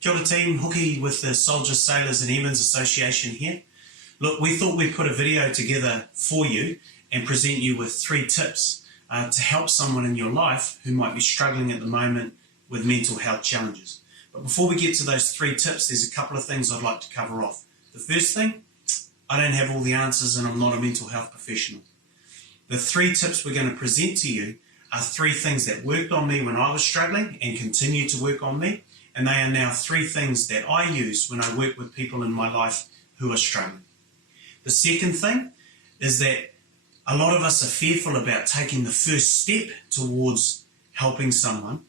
Kia ora team, Hooky with the Soldiers, Sailors and Airmen's Association here. Look, we thought we'd put a video together for you and present you with 3 tips to help someone in your life who might be struggling at the moment with mental health challenges. But before we get to those 3 tips, there's a couple of things I'd like to cover off. The first thing, I don't have all the answers and I'm not a mental health professional. The 3 tips we're going to present to you are 3 things that worked on me when I was struggling and continue to work on me. And they are now 3 things that I use when I work with people in my life who are struggling. The second thing is that a lot of us are fearful about taking the first step towards helping someone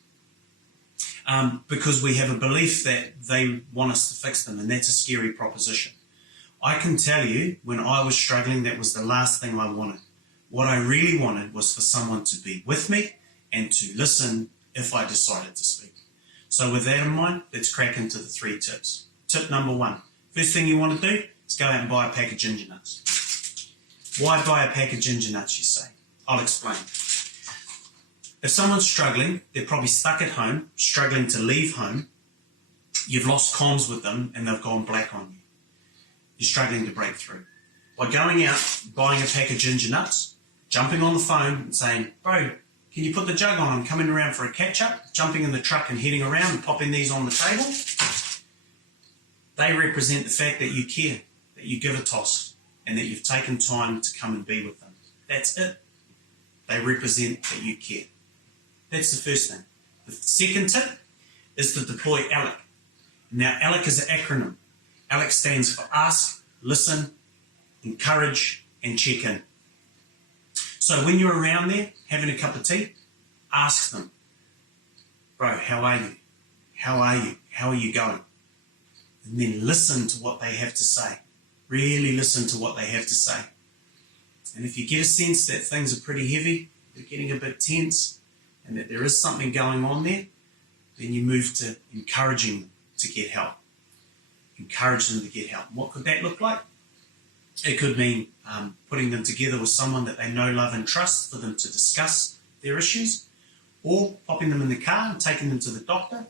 because we have a belief that they want us to fix them, and that's a scary proposition. I can tell you, when I was struggling, that was the last thing I wanted. What I really wanted was for someone to be with me and to listen if I decided to speak. So with that in mind, let's crack into the 3 tips. Tip number 1. First thing you want to do is go out and buy a pack of ginger nuts. Why buy a pack of ginger nuts, you say? I'll explain. If someone's struggling, they're probably stuck at home, struggling to leave home. You've lost comms with them and they've gone black on you. You're struggling to break through. By going out, buying a pack of ginger nuts, jumping on the phone and saying, bro, can you put the jug on? I'm coming around for a catch-up, jumping in the truck and heading around and popping these on the table. They represent the fact that you care, that you give a toss, and that you've taken time to come and be with them. That's it. They represent that you care. That's the first thing. The second tip is to deploy ALEC. Now, ALEC is an acronym. ALEC stands for ask, listen, encourage, and check in. So when you're around there having a cup of tea, ask them, bro, how are you? How are you? How are you going? And then listen to what they have to say. Really listen to what they have to say. And if you get a sense that things are pretty heavy, they're getting a bit tense, and that there is something going on there, then you move to encouraging them to get help. Encourage them to get help. What could that look like? It could mean putting them together with someone that they know, love and trust for them to discuss their issues, or popping them in the car and taking them to the doctor,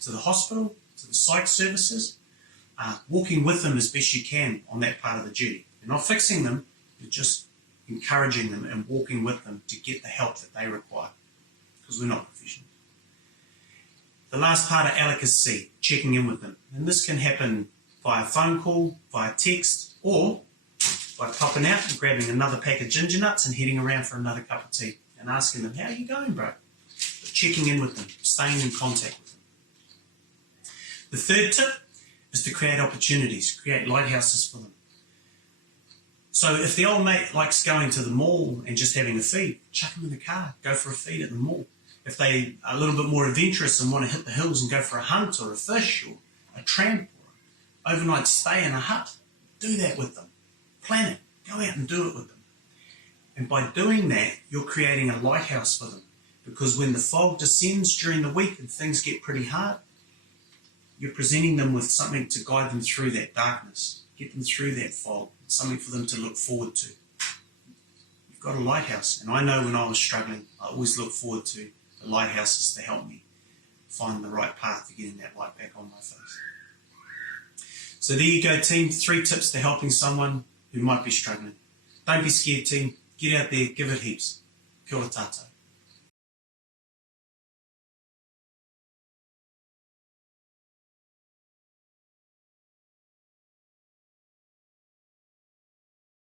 to the hospital, to the psych services, walking with them as best you can on that part of the journey. You're not fixing them, you're just encouraging them and walking with them to get the help that they require, because we're not professionals. The last part of ALEC is C, checking in with them. And this can happen via phone call, via text, or by popping out and grabbing another pack of ginger nuts and heading around for another cup of tea and asking them, how are you going, bro? But checking in with them, staying in contact with them. The third tip is to create opportunities, create lighthouses for them. So if the old mate likes going to the mall and just having a feed, chuck them in the car, go for a feed at the mall. If they are a little bit more adventurous and want to hit the hills and go for a hunt or a fish or a tramp or an overnight stay in a hut, do that with them. Plan it. Go out and do it with them. And by doing that, you're creating a lighthouse for them. Because when the fog descends during the week and things get pretty hard, you're presenting them with something to guide them through that darkness, get them through that fog, something for them to look forward to. You've got a lighthouse. And I know when I was struggling, I always looked forward to the lighthouses to help me find the right path to getting that light back on my face. So there you go, team. 3 tips to helping someone who might be struggling. Don't be scared, team. Get out there, give it heaps. Kia ora tātou.